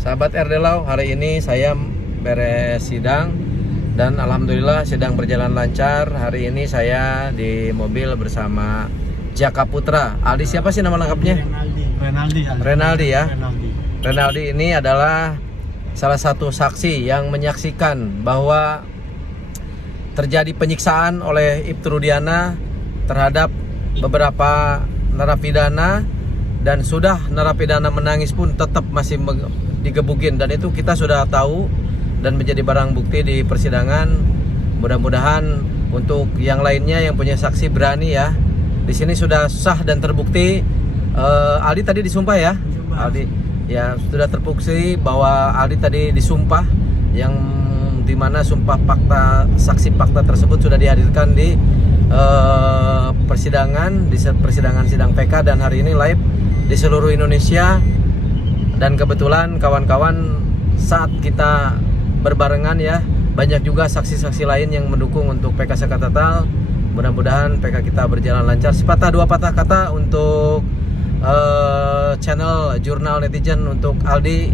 Sahabat RD Law, hari ini saya beres sidang dan alhamdulillah sidang berjalan lancar. Hari ini saya di mobil bersama Jaka Putra. Aldi siapa sih nama lengkapnya? Renaldi ya. Renaldi ini adalah salah satu saksi yang menyaksikan bahwa terjadi penyiksaan oleh Ibtu Rudiana terhadap beberapa narapidana, dan sudah narapidana menangis pun tetap masih digebukin, dan itu kita sudah tahu dan menjadi barang bukti di persidangan. Mudah-mudahan untuk yang lainnya yang punya saksi berani ya. Di sini sudah sah dan terbukti. Aldi tadi disumpah ya. Aldi ya sudah terbukti bahwa Aldi tadi disumpah, yang dimana sumpah fakta, saksi fakta tersebut sudah dihadirkan di persidangan, di persidangan sidang PK, dan hari ini live di seluruh Indonesia. Dan kebetulan kawan-kawan saat kita berbarengan ya, banyak juga saksi-saksi lain yang mendukung untuk PK Sakatatal. Mudah-mudahan PK kita berjalan lancar. Sepatah dua patah kata untuk channel Jurnal Netizen untuk Aldi.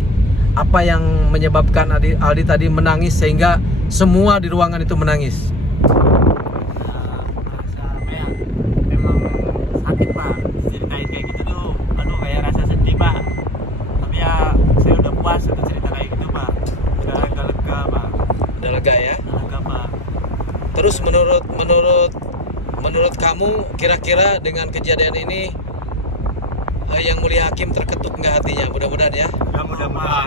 Apa yang menyebabkan Aldi tadi menangis sehingga semua di ruangan itu menangis? Memang sakit Pak, ceritain kayak gitu tuh, kayak rasa sedih Pak. Tapi ya saya udah puas untuk cerita kayak gitu Pak. Udah lega Pak. Udah lega ya? Udah lega Pak. Terus menurut kamu kira-kira dengan kejadian ini yang mulia hakim terketuk nggak hatinya? Mudah-mudahan ya. Mudah-mudahan Pak.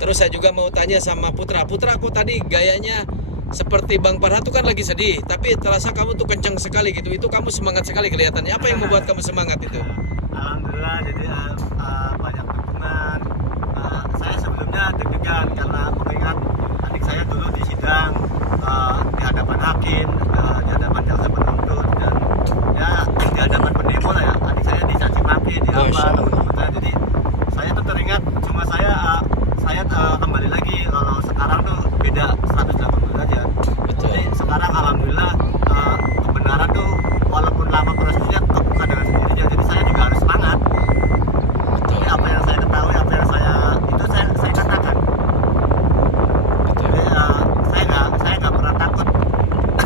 Terus saya juga mau tanya sama Putra. Putra, aku tadi gayanya seperti Bang Farhan tuh kan lagi sedih, tapi terasa kamu tuh kenceng sekali gitu. Itu kamu semangat sekali kelihatannya. Apa yang membuat kamu semangat itu? Alhamdulillah, jadi banyak dukungan. Saya sebelumnya deg-degan karena mengingat adik saya dulu di sidang di hadapan hakim, di hadapan jaksa penuntut, dan ya di hadapan pendemo lah ya. Adik saya dicaci maki, di apa teman-teman saya. Jadi saya tuh teringat, cuma saya kembali lagi kalau sekarang tuh beda 180 derajat. Betul. Jadi sekarang alhamdulillah kebenaran tuh walaupun lama prosesnya terbuka dengan sendirinya. Jadi saya juga harus semangat. Betul. Jadi apa yang saya ketahui, apa yang saya katakan. Betul. Jadi saya nggak pernah takut,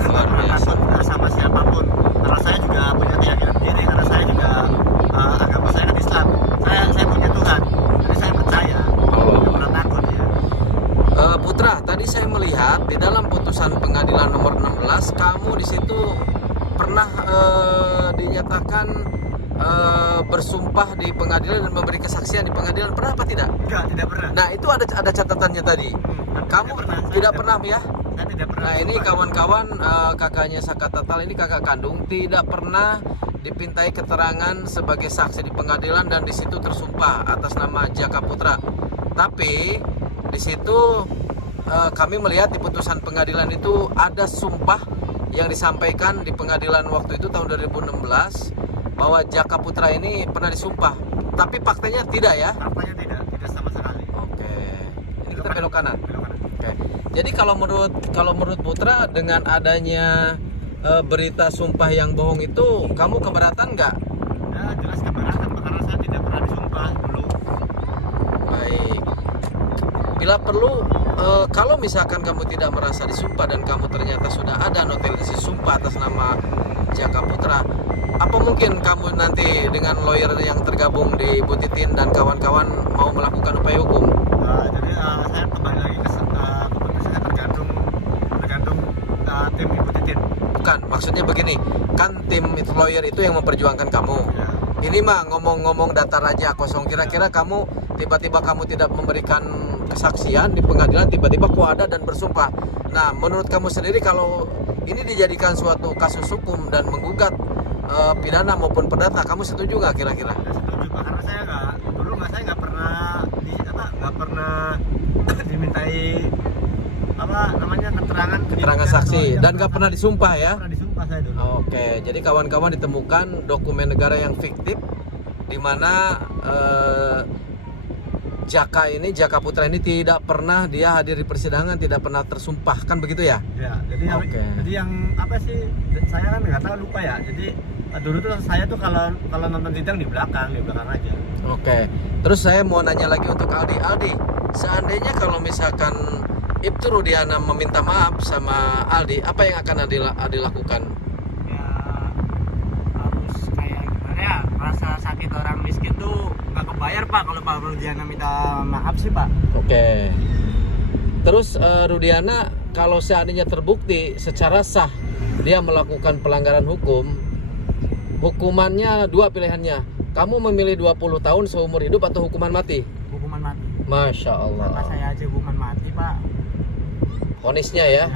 Luar biasa. sama siapapun. Karena saya juga punya keyakinan diri, karena saya juga agama saya kan Islam. Saya punya Tuhan. Jadi saya percaya. Nggak pernah takut ya. Putra, tadi saya melihat di dalam putusan pengadilan nomor 16, kamu di situ pernah dinyatakan bersumpah di pengadilan dan memberi kesaksian di pengadilan. Pernah apa tidak? Enggak, tidak pernah. Nah, itu ada catatannya tadi. Kamu tidak pernah ya? Saya tidak pernah. Nah, ini kawan-kawan, kakaknya Sakatatal ini kakak kandung, tidak pernah dipintai keterangan sebagai saksi di pengadilan dan di situ tersumpah atas nama Jaka Putra. Tapi di situ kami melihat di putusan pengadilan itu ada sumpah yang disampaikan di pengadilan waktu itu tahun 2016 bahwa Jaka Putra ini pernah disumpah. Tapi faktanya tidak ya? Faktanya tidak sama sekali. Oke. Ini kita belok kanan. Belok kanan. Oke. Jadi kalau menurut Putra dengan adanya berita sumpah yang bohong itu, kamu keberatan nggak? Ya jelas keberatan karena saya tidak pernah disumpah dulu. Baik. Bila perlu, kalau misalkan kamu tidak merasa disumpah dan kamu ternyata sudah ada notifikasi sumpah atas nama Jaka Putra, apa mungkin kamu nanti dengan lawyer yang tergabung di Bu Titin dan kawan-kawan mau melakukan upaya hukum? Jadi saya kembali lagi ke keputusannya tergantung tim Ibu Titin. Bukan, maksudnya begini, kan tim lawyer itu yang memperjuangkan kamu. Ya. Ini mah ngomong-ngomong datar aja kosong. Kira-kira kamu tiba-tiba kamu tidak memberikan kesaksian di pengadilan, tiba-tiba kok ada dan bersumpah. Nah, menurut kamu sendiri kalau ini dijadikan suatu kasus hukum dan menggugat pidana maupun perdata, kamu setuju nggak kira-kira? Ya, setuju Pak, karena saya nggak pernah dimintai keterangan saksi dan nggak pernah disumpah ya? Pernah disumpah saya dulu. Oke, jadi kawan-kawan ditemukan dokumen negara yang fiktif di mana Jaka Putra ini tidak pernah dia hadir di persidangan, tidak pernah tersumpah, kan begitu ya? Ya, jadi yang apa sih? Saya kan nggak tahu, lupa ya. Jadi dulu tuh saya tuh kalau nonton sidang di belakang aja. Oke. Terus saya mau nanya lagi untuk Aldi. Aldi, seandainya kalau misalkan Ibtu Rudiana meminta maaf sama Aldi, apa yang akan Aldi lakukan? Ya harus kayak gimana ya, rasa sakit orang miskin tuh nggak kebayar Pak kalau Pak Rudiana minta maaf sih Pak. Oke. Terus Rudiana kalau seandainya terbukti secara sah dia melakukan pelanggaran hukum, hukumannya dua pilihannya. Kamu memilih 20 tahun seumur hidup atau hukuman mati? Hukuman mati. Masya Allah. Karena saya aja hukuman mati Pak. Vonisnya ya,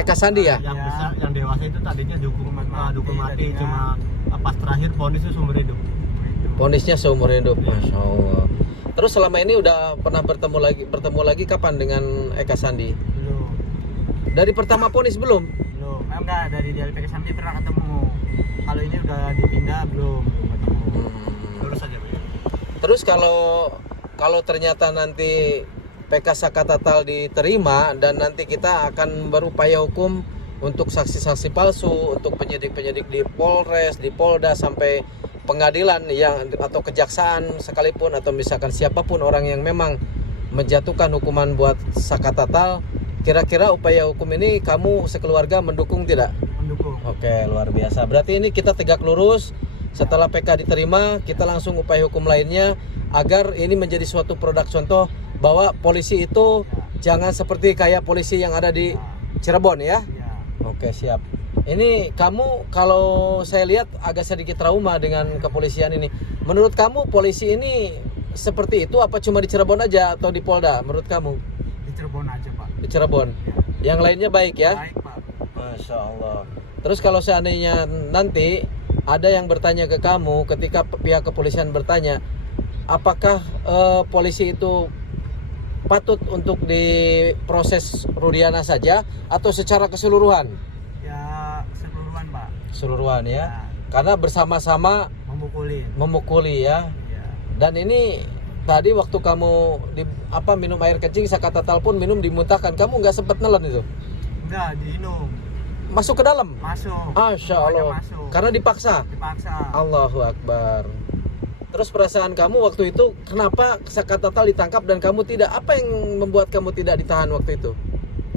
Eka Sandi ya? Yang besar, yang dewasa itu tadinya dihukum mati, cuma pas terakhir vonis itu seumur hidup. Vonisnya seumur hidup, Masya Allah. Terus selama ini udah pernah bertemu lagi kapan dengan Eka Sandi? Belum. Dari pertama vonis belum? Belum. Enggak, dari Eka Sandi pernah ketemu. Kalau ini udah dipindah belum ketemu. Lurus aja Pak. Terus kalau ternyata nanti PK Sakatatal diterima dan nanti kita akan berupaya hukum untuk saksi-saksi palsu, untuk penyidik-penyidik di Polres, di Polda sampai pengadilan yang atau kejaksaan sekalipun atau misalkan siapapun orang yang memang menjatuhkan hukuman buat Sakatatal, kira-kira upaya hukum ini kamu sekeluarga mendukung tidak? Mendukung. Oke, luar biasa. Berarti ini kita tegak lurus. Setelah PK diterima, kita langsung upaya hukum lainnya agar ini menjadi suatu produk contoh bahwa polisi itu jangan seperti kayak polisi yang ada di Cirebon ya. Ya. Oke, siap. Ini kamu kalau saya lihat agak sedikit trauma dengan kepolisian ini. Menurut kamu polisi ini seperti itu apa cuma di Cirebon aja atau di Polda? Menurut kamu? Di Cirebon aja Pak. Di Cirebon. Ya. Yang lainnya baik ya? Baik Pak. Masya Allah. Terus kalau seandainya nanti ada yang bertanya ke kamu ketika pihak kepolisian bertanya, apakah polisi itu patut untuk diproses Rudiana saja atau secara keseluruhan? Ya keseluruhan Pak. Keseluruhan ya. Ya. Karena bersama-sama memukuli ya. Ya. Dan ini tadi waktu kamu minum air kencing Sakatatal pun minum dimuntahkan. Kamu nggak sempat nelen itu? Enggak, diminum. Masuk ke dalam? Masuk. Masya Allah. Masuk. Karena dipaksa? Dipaksa. Allahu Akbar. Terus perasaan kamu waktu itu kenapa Sakatatal ditangkap dan kamu tidak? Apa yang membuat kamu tidak ditahan waktu itu?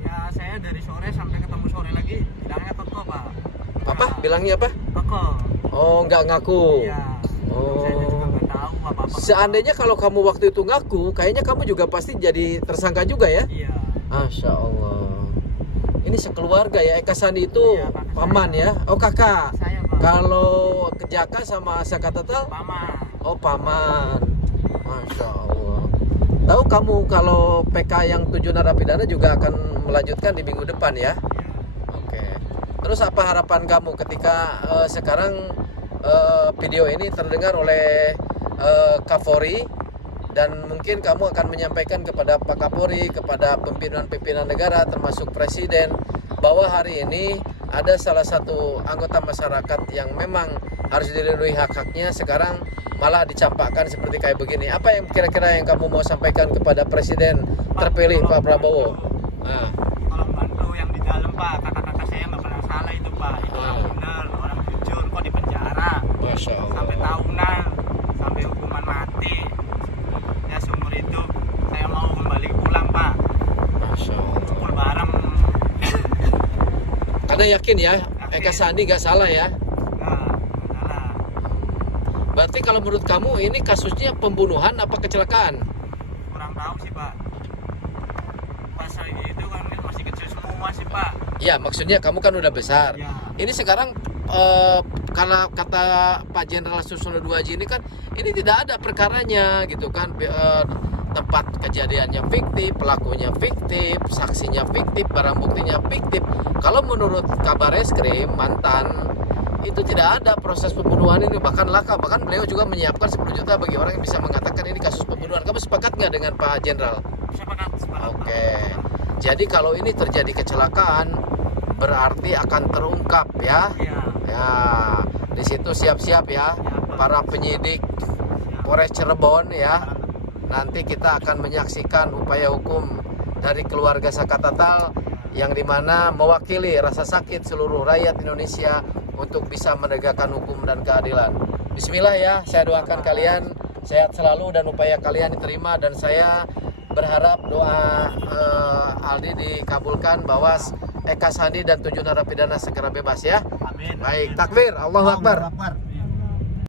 Ya saya dari sore sampai ketemu sore lagi bilangnya teko Pak. Apa? Bilangnya apa? Teko. Oh, nggak ngaku. Iya. Oh. Saya juga nggak tahu apa-apa. Seandainya kalau kamu waktu itu ngaku, kayaknya kamu juga pasti jadi tersangka juga ya? Iya. Masya Allah. Ini sekeluarga ya, Eka Sandi itu Iya, kakak paman saya. ya? Oh kakak. Saya Pak. Kalau Jaka sama Sakatatal? Paman. Oh paman. Masya Allah. Tahu kamu kalau PK yang 7 narapidana juga akan melanjutkan di minggu depan ya? Iya. Oke. Terus apa harapan kamu ketika sekarang video ini terdengar oleh Kapolri dan mungkin kamu akan menyampaikan kepada Pak Kapolri, kepada pimpinan-pimpinan negara termasuk Presiden bahwa hari ini ada salah satu anggota masyarakat yang memang harus dilindungi hak-haknya sekarang malah dicampakkan seperti kayak begini. Apa yang kira-kira yang kamu mau sampaikan kepada Presiden terpilih Pak Prabowo? Nah. Tolong bantu yang di dalam Pak, kakak-kakak saya nggak pernah salah itu Pak. Itu orang benar, orang jujur, kok di penjara Masya Allah. sampai tahunan, sampai hukuman mati. Ya seumur hidup saya mau kembali pulang Pak. Masya Allah. Pukul bareng. Karena yakin ya, Eka Sandi nggak salah ya. Nggak salah. Berarti kalau menurut kamu ini kasusnya pembunuhan apa kecelakaan? Kurang tahu sih Pak. Pas lagi itu kan masih kecil semua sih Pak. Ya maksudnya kamu kan udah besar. Ya. Ini sekarang karena kata Pak Jenderal Susilo II Haji ini kan ini tidak ada perkaranya gitu kan. Tempat kejadiannya fiktif, pelakunya fiktif, saksinya fiktif, barang buktinya fiktif. Kalau menurut kabar eskrim mantan itu tidak ada proses pembunuhan ini, bahkan beliau juga menyiapkan 10 juta bagi orang yang bisa mengatakan ini kasus pembunuhan. Kamu sepakat nggak dengan Pak Jenderal? Sepakat. Oke. Jadi kalau ini terjadi kecelakaan berarti akan terungkap ya. Iya. Ya, di situ siap-siap ya para penyidik Polres Cirebon ya. Nanti kita akan menyaksikan upaya hukum dari keluarga Sakatatal yang dimana mewakili rasa sakit seluruh rakyat Indonesia untuk bisa menegakkan hukum dan keadilan. Bismillah ya, saya doakan kalian sehat selalu dan upaya kalian diterima, dan saya berharap doa Aldi dikabulkan bahwa Eka Sandi dan 7 narapidana segera bebas ya. Amin. Baik, takbir, Allahu Akbar. Akbar.